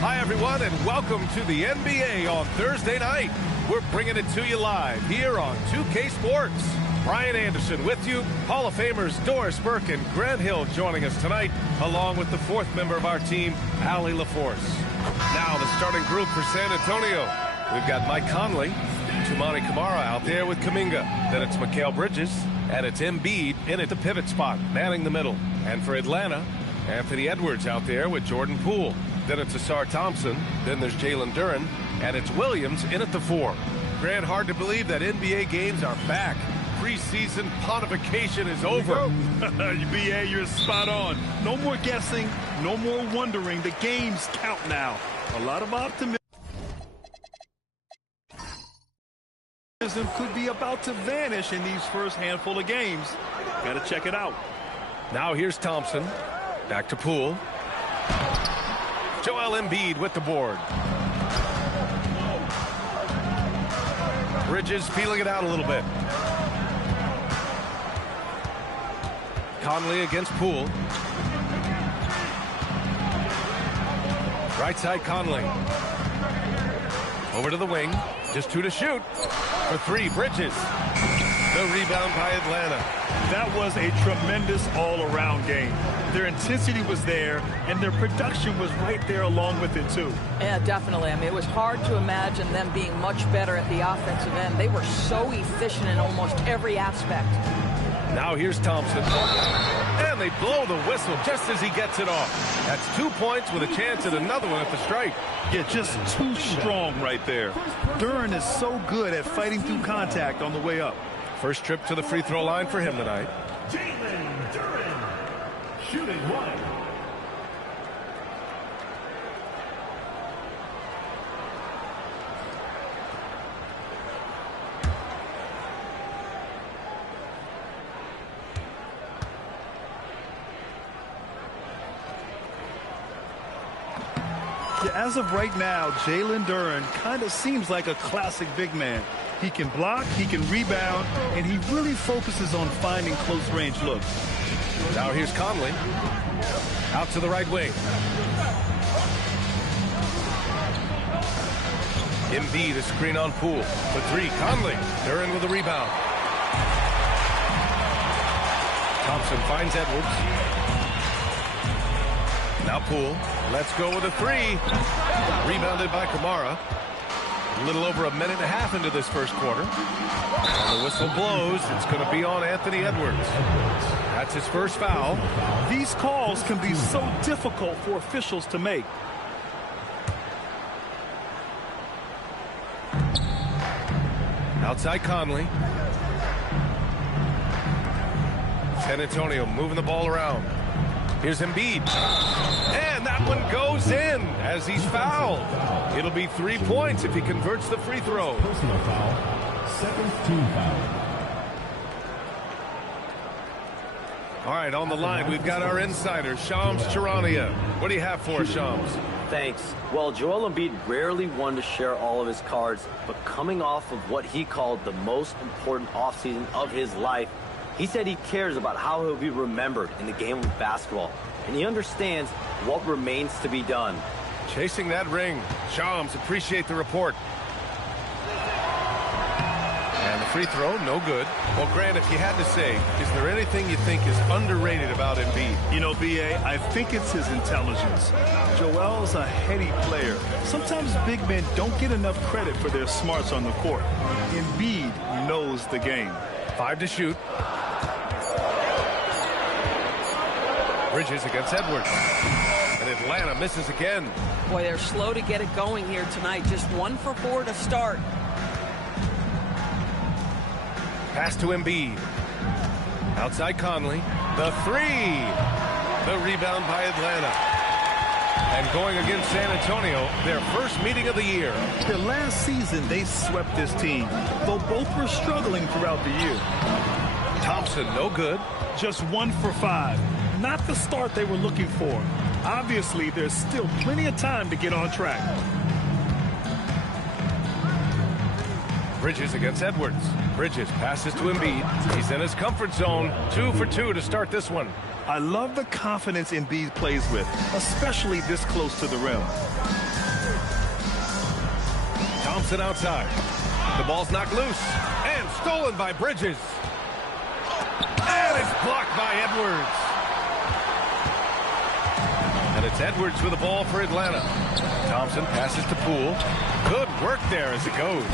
Hi, everyone, and welcome to the NBA on Thursday night. We're bringing it to you live here on 2K Sports. Brian Anderson with you. Hall of Famers Doris Burke and Grant Hill joining us tonight, along with the fourth member of our team, Allie LaForce. Now, the starting group for San Antonio. We've got Mike Conley, Toumani Camara out there with Kuminga. Then it's Mikal Bridges, and it's Embiid in at the pivot spot, manning the middle. And for Atlanta, Anthony Edwards out there with Jordan Poole. Then it's Asar Thompson. Then there's Jalen Duren. And it's Williams in at the 4. Grant, hard to believe that NBA games are back. Preseason pontification is over. BA, you're spot on. No more guessing, no more wondering. The games count now. A lot of optimism could be about to vanish in these first handful of games. Got to check it out. Now here's Thompson. Back to Poole. Joel Embiid with the board. Bridges feeling it out a little bit. Conley against Poole. Right side Conley. Over to the wing. Just 2 to shoot. For 3, Bridges. The rebound by Atlanta. That was a tremendous all-around game. Their intensity was there, and their production was right there along with it, too. Yeah, definitely. I mean, it was hard to imagine them being much better at the offensive end. They were so efficient in almost every aspect. Now here's Thompson. And they blow the whistle just as he gets it off. That's 2 points with a chance at another one at the stripe. Yeah, just too strong right there. Duren is so good at fighting through contact on the way up. First trip to the free throw line for him tonight. Jalen Duren, shooting 1. Yeah, as of right now, Jalen Duren kind of seems like a classic big man. He can block, he can rebound, and he really focuses on finding close-range looks. Now here's Conley. Out to the right wing. Embiid, a screen on Poole. For 3, Conley. Duren with a rebound. Thompson finds Edwards. Now Poole. Let's go with a 3. Rebounded by Camara. A little over a minute and a half into this first quarter. And the whistle blows. It's going to be on Anthony Edwards. That's his first foul. These calls can be so difficult for officials to make. Outside Conley. San Antonio moving the ball around. Here's Embiid. And that one goes in as he's fouled. It'll be 3 points if he converts the free throw. Personal foul, second team foul. All right, on the line, we've got our insider, Shams Charania. What do you have for us, Shams? Thanks. Well, Joel Embiid rarely wanted to share all of his cards, but coming off of what he called the most important offseason of his life, he said he cares about how he'll be remembered in the game of basketball, and he understands what remains to be done. Chasing that ring. Shams, appreciate the report. And the free throw, no good. Well, Grant, if you had to say, is there anything you think is underrated about Embiid? You know, B.A., I think it's his intelligence. Joel's a heady player. Sometimes big men don't get enough credit for their smarts on the court. Embiid knows the game. 5 to shoot. Bridges against Edwards. And Atlanta misses again. Boy, they're slow to get it going here tonight. Just 1 for 4 to start. Pass to Embiid. Outside Conley. The 3. The rebound by Atlanta. And going against San Antonio, their first meeting of the year. The last season, they swept this team, though both were struggling throughout the year. Thompson, no good. Just 1 for 5. Not the start they were looking for. Obviously, there's still plenty of time to get on track. Bridges against Edwards. Bridges passes to Embiid. He's in his comfort zone. 2 for 2 to start this one. I love the confidence Embiid plays with, especially this close to the rim. Thompson outside. The ball's knocked loose and stolen by Bridges. And it's blocked by Edwards. And it's Edwards with the ball for Atlanta. Thompson passes to Poole. Good work there as it goes.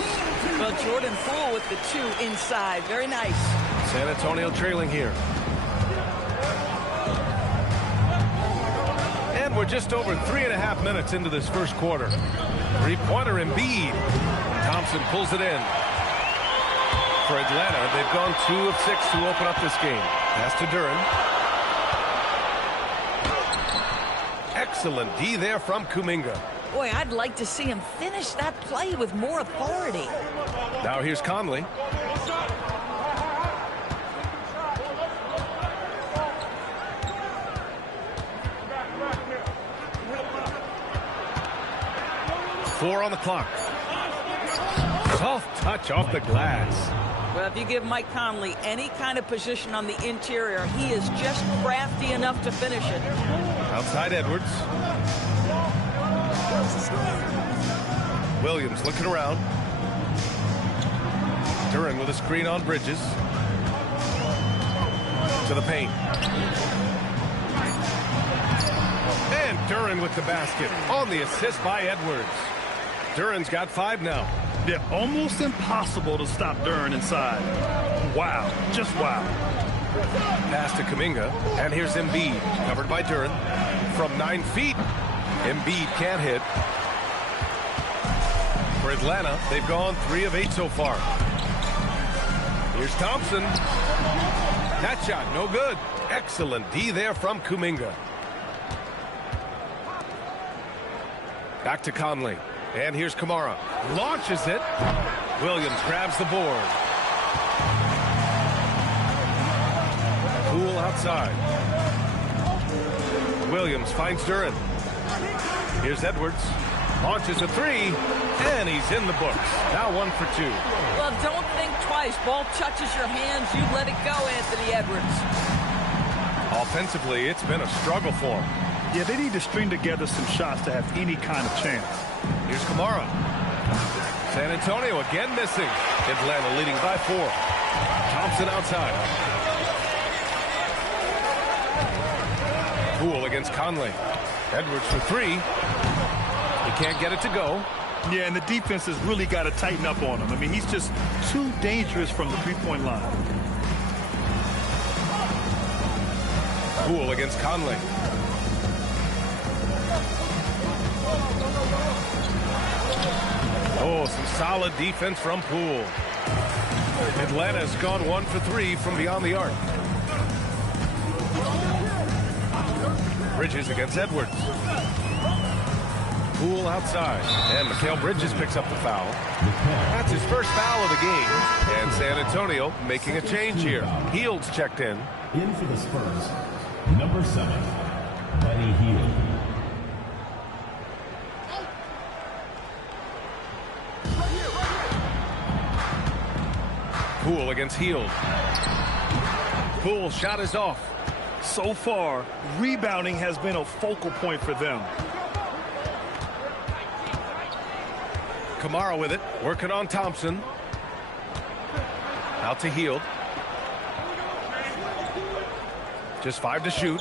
Well, Jordan Poole with the 2 inside. Very nice. San Antonio trailing here. And we're just over 3.5 minutes into this first quarter. Three-pointer Embiid. Thompson pulls it in. For Atlanta, they've gone 2 of 6 to open up this game. Pass to Duren. Excellent D there from Kuminga. Boy, I'd like to see him finish that play with more authority. Now here's Conley. Four on the clock. Soft touch off the glass. Well, if you give Mike Conley any kind of position on the interior, he is just crafty enough to finish it. Outside Edwards. Williams looking around. Duren with a screen on Bridges. To the paint. And Duren with the basket on the assist by Edwards. Duren's got 5 now. Yeah, almost impossible to stop Duren inside. Wow, just wow. Pass to Kuminga, and here's Embiid, covered by Duren. From 9 feet, Embiid can't hit. For Atlanta, they've gone 3 of 8 so far. Here's Thompson. That shot, no good. Excellent D there from Kuminga. Back to Conley. And here's Kamara. Launches it. Williams grabs the board. Poole outside. Williams finds Duren. Here's Edwards. Launches a 3. And he's in the books. Now 1 for 2. Well, don't think twice. Ball touches your hands. You let it go, Anthony Edwards. Offensively, it's been a struggle for him. Yeah, they need to string together some shots to have any kind of chance. Here's Kamara. San Antonio again missing. Atlanta leading by 4. Thompson outside. Poole against Conley. Edwards for 3. He can't get it to go. Yeah, and the defense has really got to tighten up on him. I mean, he's just too dangerous from the three-point line. Poole against Conley. Oh, some solid defense from Poole. Atlanta's gone 1 for 3 from beyond the arc. Bridges against Edwards. Poole outside. And Mikal Bridges picks up the foul. That's his first foul of the game. And San Antonio making a change here. Hield's checked in. In for the Spurs, number 7, Buddy Hield. Poole against Hield. Poole's shot is off. So far, rebounding has been a focal point for them. Kamara with it, working on Thompson. Out to Hield. Just 5 to shoot.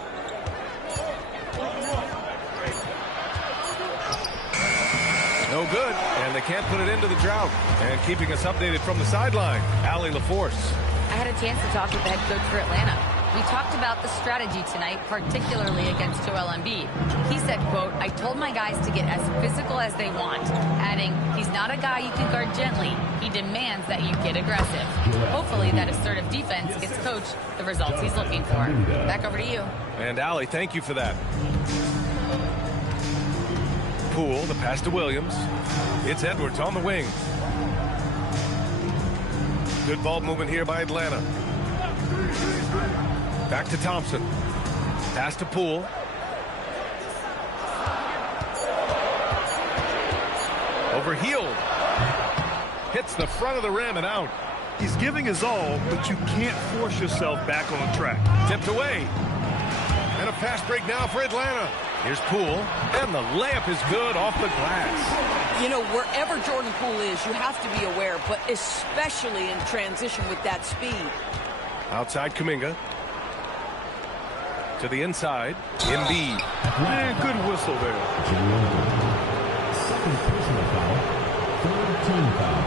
No good, and they can't put it into the drought. And keeping us updated from the sideline, Allie LaForce. I had a chance to talk with the head coach for Atlanta. We talked about the strategy tonight, particularly against Joel Embiid. He said, quote, "I told my guys to get as physical as they want," adding, "He's not a guy you can guard gently. He demands that you get aggressive." Hopefully that assertive defense gets Coach the results he's looking for. Back over to you. And Allie, thank you for that. Poole, the pass to Williams. It's Edwards on the wing. Good ball movement here by Atlanta. Back to Thompson. Pass to Poole. Over Hield. Hits the front of the rim and out. He's giving his all, but you can't force yourself back on track. Tipped away. And a fast break now for Atlanta. Here's Poole, and the layup is good off the glass. You know, wherever Jordan Poole is, you have to be aware, but especially in transition with that speed. Outside Kuminga. To the inside. Embiid. Man, good whistle there. Second personal foul. Third team foul.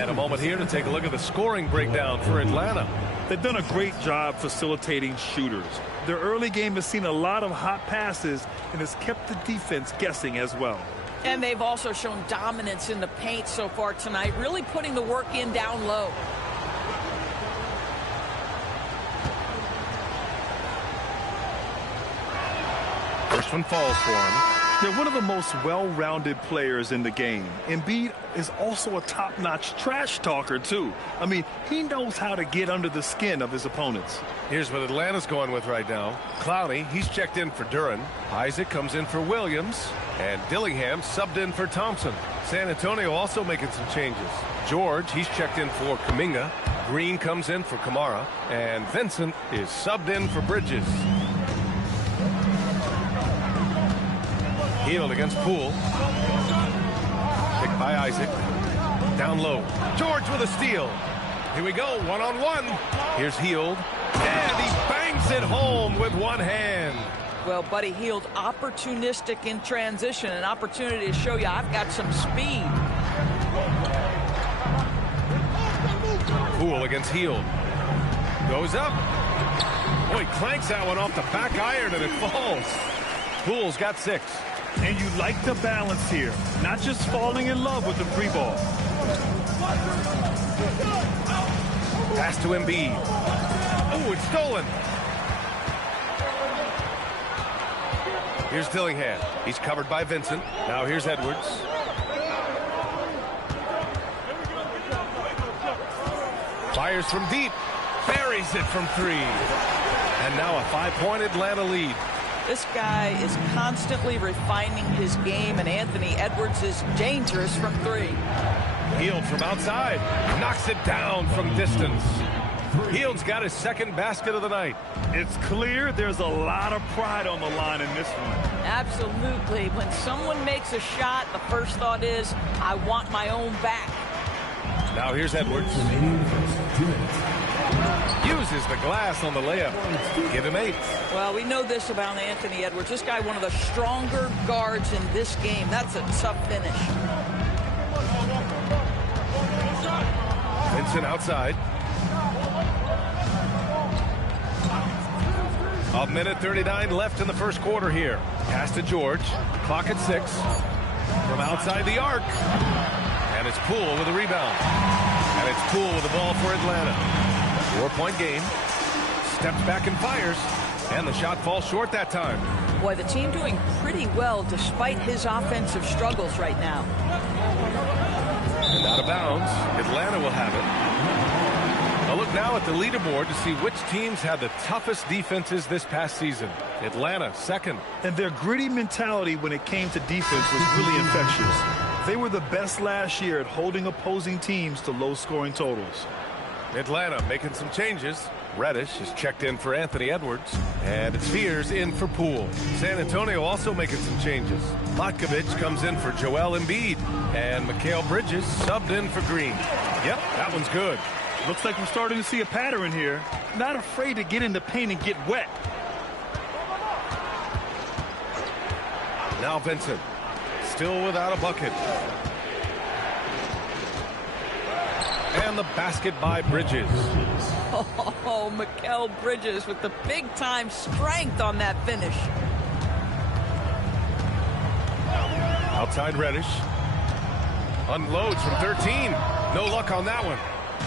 And a moment here to take a look at the scoring breakdown for Atlanta. They've done a great job facilitating shooters. Their early game has seen a lot of hot passes and has kept the defense guessing as well. And they've also shown dominance in the paint so far tonight, really putting the work in down low. First one falls for him. They're one of the most well-rounded players in the game. Embiid is also a top-notch trash talker, too. I mean, he knows how to get under the skin of his opponents. Here's what Atlanta's going with right now. Clowney, he's checked in for Duren. Isaac comes in for Williams. And Dillingham subbed in for Thompson. San Antonio also making some changes. George, he's checked in for Kuminga. Green comes in for Kamara. And Vincent is subbed in for Bridges. Hield against Poole. Picked by Isaac. Down low. George with a steal. Here we go, one-on-one. Here's Hield. And he bangs it home with one hand. Well, Buddy Hield, opportunistic in transition, an opportunity to show you I've got some speed. Poole against Hield. Goes up. Boy, clanks that one off the back iron and it falls. Poole's got 6. And you like the balance here, not just falling in love with the free ball. Pass to Embiid. Oh, it's stolen. Here's Dillingham. He's covered by Vincent. Now here's Edwards. Fires from deep. Buries it from 3. And now a 5-point Atlanta lead. This guy is constantly refining his game, and Anthony Edwards is dangerous from 3. Hield from outside. Knocks it down from distance. Hield's got his second basket of the night. It's clear there's a lot of pride on the line in this one. Absolutely. When someone makes a shot, the first thought is, I want my own back. Now here's Edwards. Uses the glass on the layup. Give him 8. Well, we know this about Anthony Edwards. This guy, one of the stronger guards in this game. That's a tough finish. Vincent outside. A minute 39 left in the first quarter here. Pass to George. Clock at 6. From outside the arc. And it's Poole with a rebound. And it's Poole with the ball for Atlanta. 4-point game. Steps back and fires. And the shot falls short that time. Boy, the team doing pretty well despite his offensive struggles right now. And out of bounds. Atlanta will have it. A look now at the leaderboard to see which teams had the toughest defenses this past season. Atlanta, second. And their gritty mentality when it came to defense was really infectious. They were the best last year at holding opposing teams to low-scoring totals. Atlanta making some changes. Reddish is checked in for Anthony Edwards. And it's Spears in for Poole. San Antonio also making some changes. Latkovich comes in for Joel Embiid. And Mikal Bridges subbed in for Green. Yep, that one's good. Looks like we're starting to see a pattern here. Not afraid to get in the paint and get wet. Now Vincent. Still without a bucket. And the basket by Bridges. Oh, Mikal Bridges with the big-time strength on that finish. Outside Reddish. Unloads from 13. No luck on that one.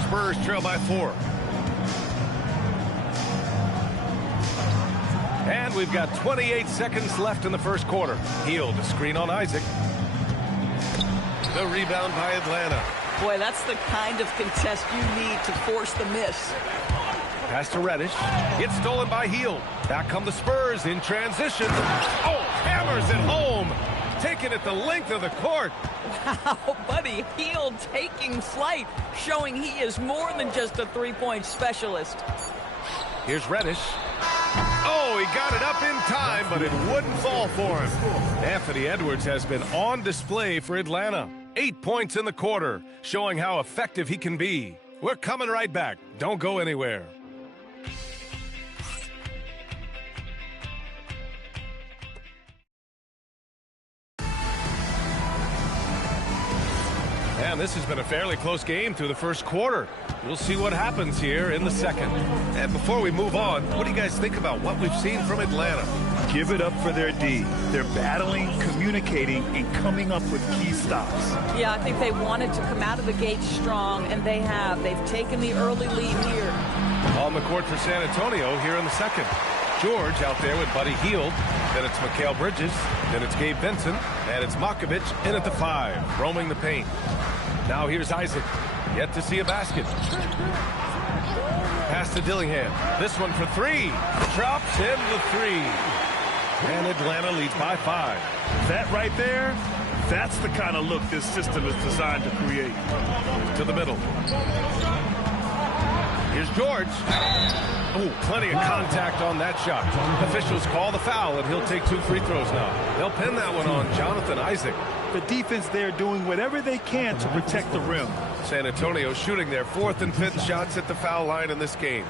Spurs trail by 4. And we've got 28 seconds left in the first quarter. Hield a screen on Isaac. The rebound by Atlanta. Boy, that's the kind of contest you need to force the miss. Pass to Reddish. It's stolen by Hield. Back come the Spurs in transition. Oh, hammers it home. Taking it the length of the court. Wow, Buddy Hield taking flight, showing he is more than just a three-point specialist. Here's Reddish. Oh, he got it up in time, but it wouldn't fall for him. Anthony Edwards has been on display for Atlanta. 8 points in the quarter, showing how effective he can be. We're coming right back. Don't go anywhere. And this has been a fairly close game through the first quarter. We'll see what happens here in the second. And before we move on, what do you guys think about what we've seen from Atlanta? Give it up for their D. They're battling, communicating, and coming up with key stops. Yeah, I think they wanted to come out of the gate strong, and they have. They've taken the early lead here. On the court for San Antonio here in the second. George out there with Buddy Hield. Then it's Mikal Bridges. Then it's Gabe Vincent. And it's Makovich in at the 5, roaming the paint. Now here's Isaac. Yet to see a basket. Pass to Dillingham. This one for 3. Drops in the 3. And Atlanta leads by 5. That right there, that's the kind of look this system is designed to create. To the middle. Here's George. Oh, plenty of contact on that shot. Officials call the foul, and he'll take 2 free throws now. They'll pin that one on Jonathan Isaac. The defense there doing whatever they can to protect the rim. San Antonio shooting their 4th and 5th shots at the foul line in this game.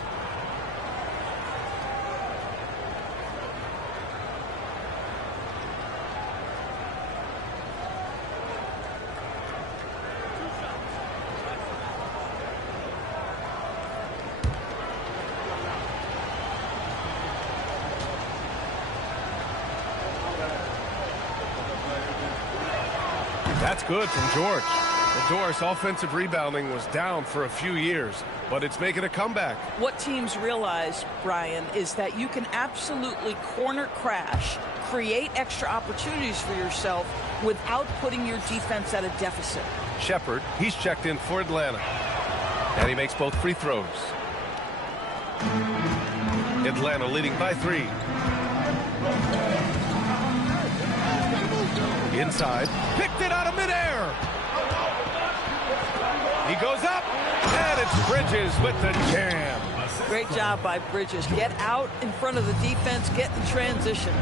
That's good from George. The Doris offensive rebounding was down for a few years, but it's making a comeback. What teams realize, Brian, is that you can absolutely corner crash, create extra opportunities for yourself without putting your defense at a deficit. Shepard, he's checked in for Atlanta. And he makes both free throws. Atlanta leading by 3. Inside, picked it out of midair. He goes up, and it's Bridges with the jam. Great job by Bridges. Get out in front of the defense, get in transition.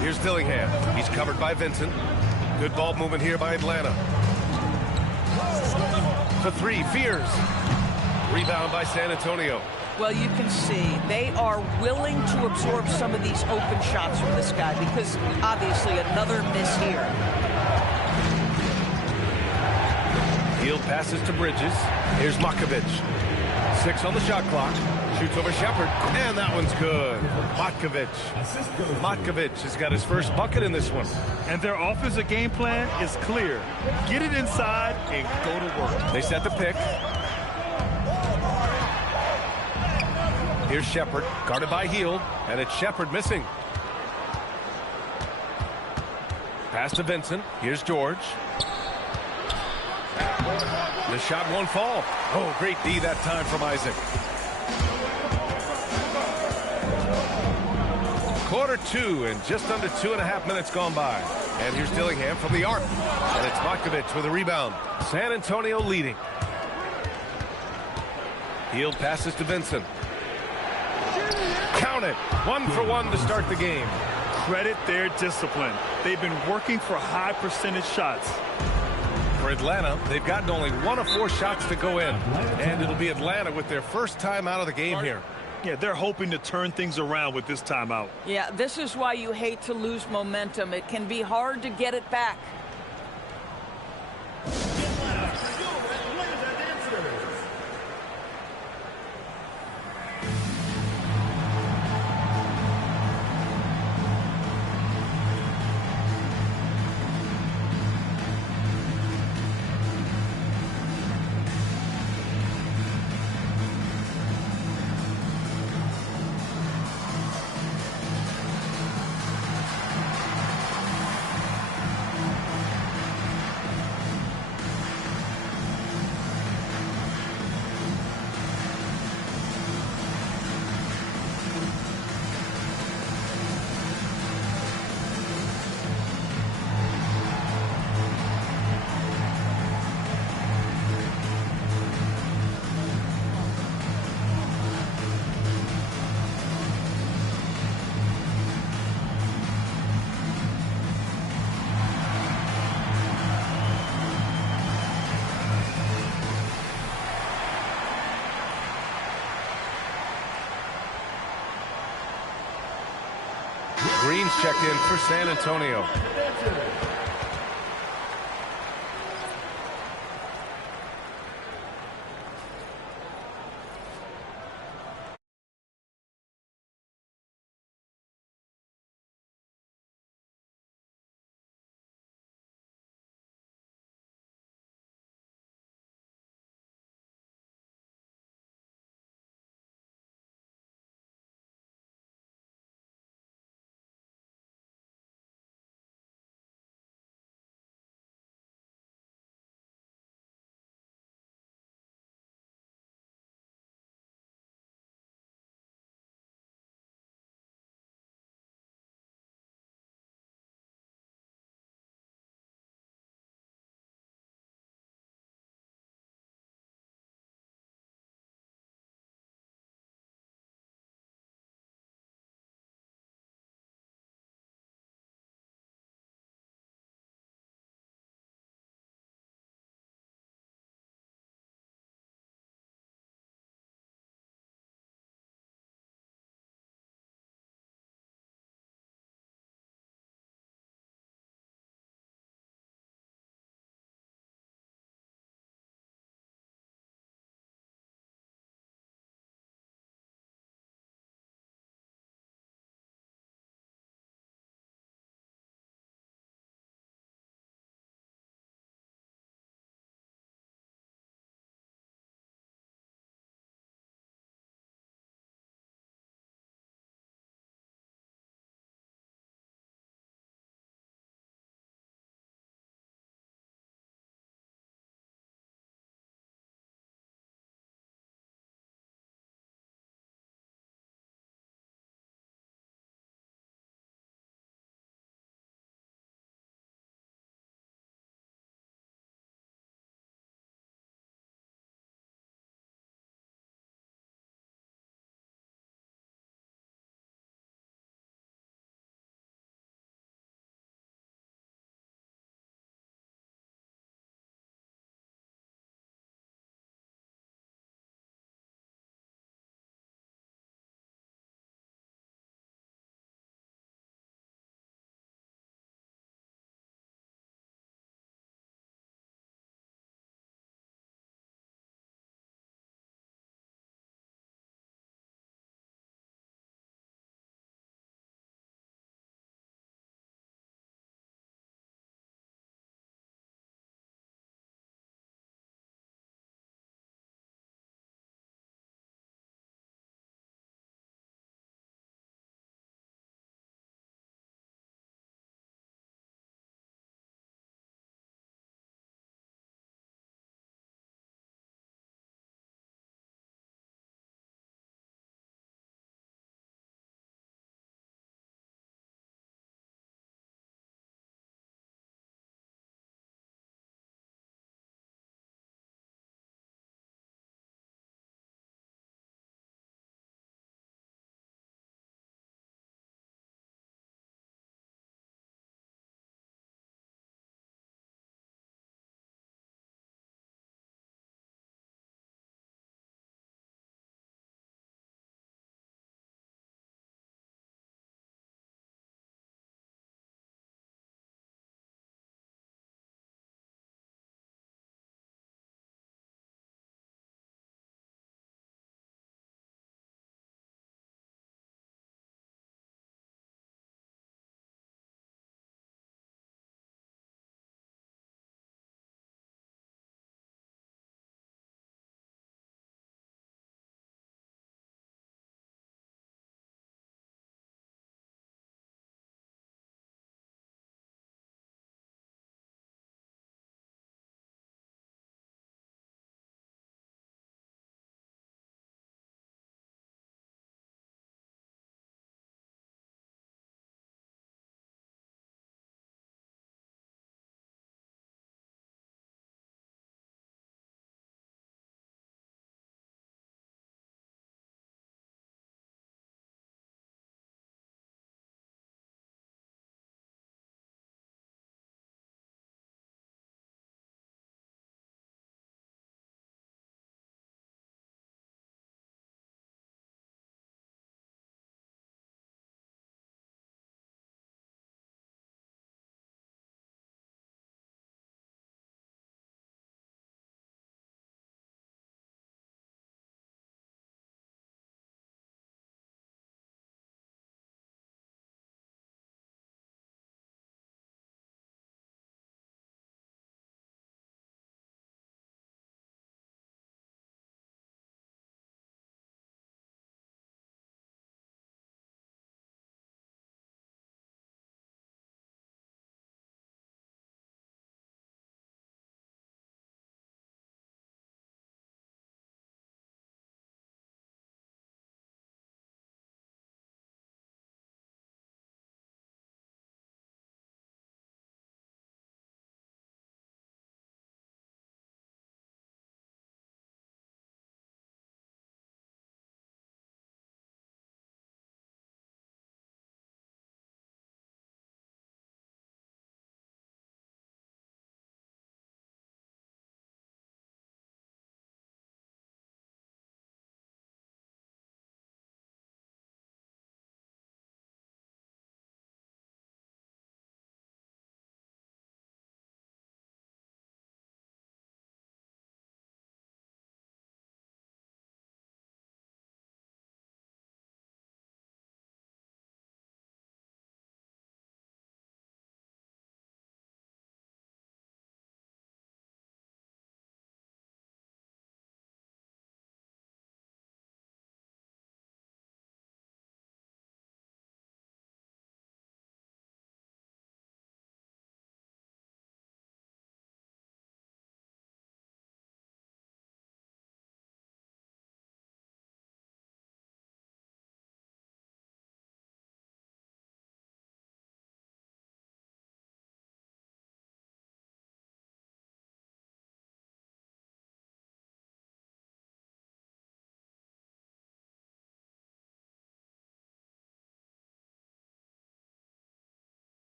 Here's Dillingham. He's covered by Vincent. Good ball movement here by Atlanta. For 3, Fears. Rebound by San Antonio. Well, you can see they are willing to absorb some of these open shots from this guy because obviously another miss here. Hield passes to Bridges. Here's Makovich. 6 on the shot clock. Shoots over Shepard, and that one's good. Makovich has got his first bucket in this one. And their offensive game plan is clear. Get it inside and go to work. They set the pick. Here's Shepard, guarded by Hield, and it's Shepard missing. Pass to Vincent. Here's George. The shot won't fall. Oh, great D that time from Isaac. Quarter 2 and just under 2.5 minutes gone by. And here's Dillingham from the arc. And it's Makovich with a rebound. San Antonio leading. Hield passes to Vincent. Count it. 1 for 1 to start the game. Credit their discipline. They've been working for high percentage shots. For Atlanta, they've gotten only 1 of 4 shots to go in. And it'll be Atlanta with their first time out of the game here. Yeah, they're hoping to turn things around with this timeout. Yeah, this is why you hate to lose momentum. It can be hard to get it back. Green's checked in for San Antonio.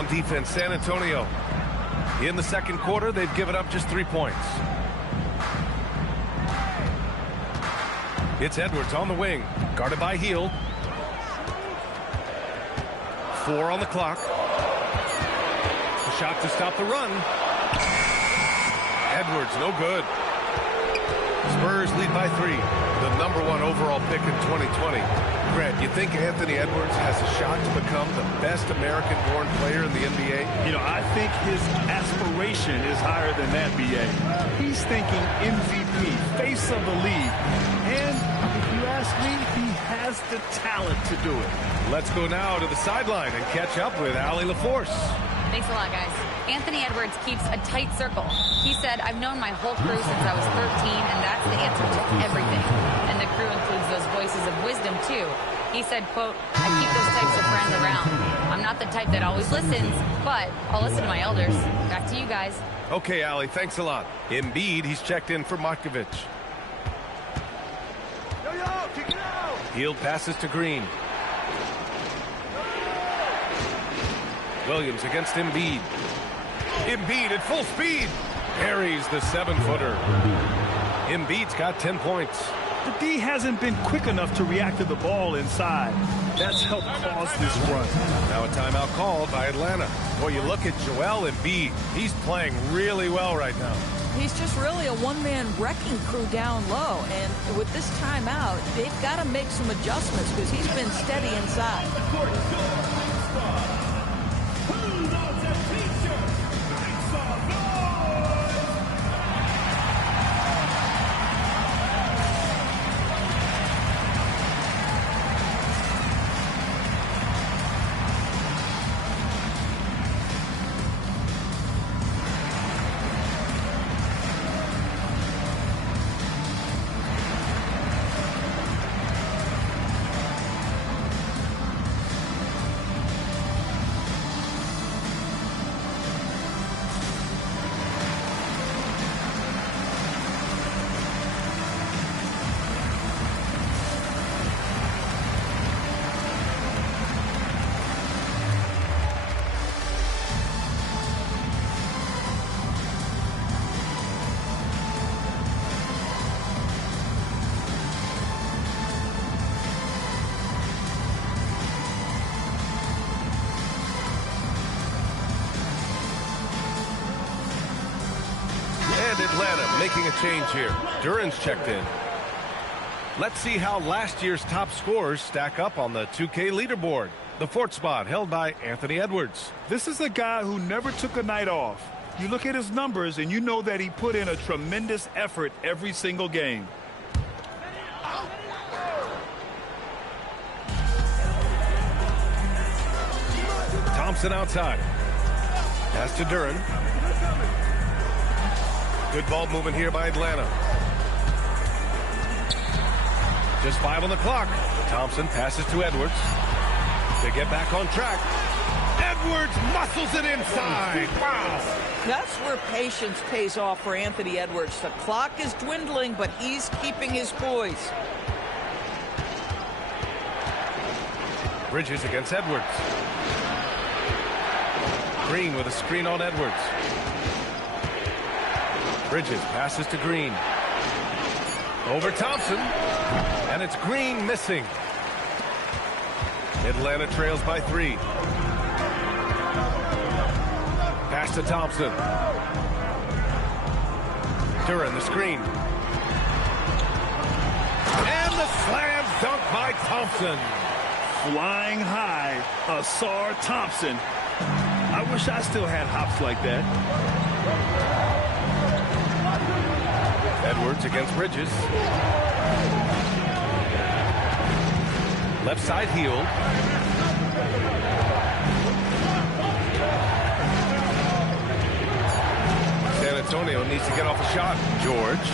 on defense, San Antonio. In the second quarter, they've given up just 3 points. It's Edwards on the wing, guarded by Hield. 4 on the clock. The shot to stop the run. Edwards, no good. Spurs lead by 3. The #1 overall pick in 2020. Grant, you think Anthony Edwards has a shot to become the best American-born player in the NBA? You know, I think his aspiration is higher than that, B.A. He's thinking MVP, face of the league. And if you ask me, he has the talent to do it. Let's go now to the sideline and catch up with Allie LaForce. Thanks a lot, guys. Anthony Edwards keeps a tight circle. He said, I've known my whole crew since I was 13, and that's the answer to everything. And the crew includes those voices of wisdom, too. He said, quote, I keep those types of friends around. I'm not the type that always listens, but I'll listen to my elders. Back to you guys. Okay, Allie, thanks a lot. Embiid, he's checked in for Markovic. Hield passes to Green. Williams against Embiid. Embiid at full speed. Parries the 7-footer. Embiid's got 10 points. The D hasn't been quick enough to react to the ball inside. That's helped cause this run. Now a timeout called by Atlanta. Boy, you look at Joel Embiid. He's playing really well right now. He's just really a one-man wrecking crew down low. And with this timeout, they've got to make some adjustments because he's been steady inside. Atlanta making a change here. Duran's checked in. Let's see how last year's top scorers stack up on the 2K leaderboard. The 4th spot held by Anthony Edwards. This is a guy who never took a night off. You look at his numbers and you know that he put in a tremendous effort every single game. Thompson outside. Pass to Duran. Good ball movement here by Atlanta. Just 5 on the clock. Thompson passes to Edwards. They get back on track. Edwards muscles it inside. Wow. That's where patience pays off for Anthony Edwards. The clock is dwindling, but he's keeping his poise. Bridges against Edwards. Green with a screen on Edwards. Bridges passes to Green. Over Thompson. And it's Green missing. Atlanta trails by 3. Pass to Thompson. Duran the screen. And the slam dunk by Thompson. Flying high, Asar Thompson. I wish I still had hops like that. Edwards against Bridges. Left side Hield. San Antonio needs to get off a shot. George.